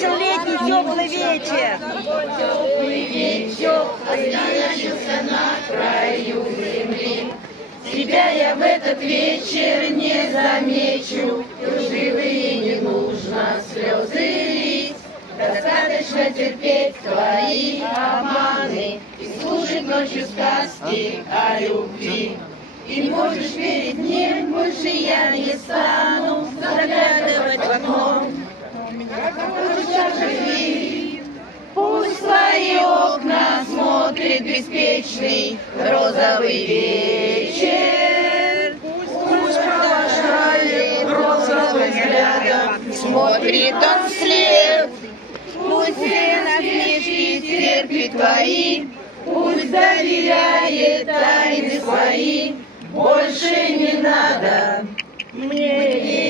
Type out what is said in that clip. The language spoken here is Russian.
закончил летний теплый вечер. Теплый вечер остановился на краю земли. Тебя я в этот вечер не замечу, живые не нужно слезы лить. Достаточно терпеть твои обманы и слушать ночью сказки о любви. И можешь верить мне, больше я не стану заглядывать в окно. Пусть свои окна смотрит беспечный розовый вечер. Пусть провожает розовым взглядом, смотрит он вслед. Пусть все насмешки терпит твои, пусть доверяет тайны свои. Больше не надо мне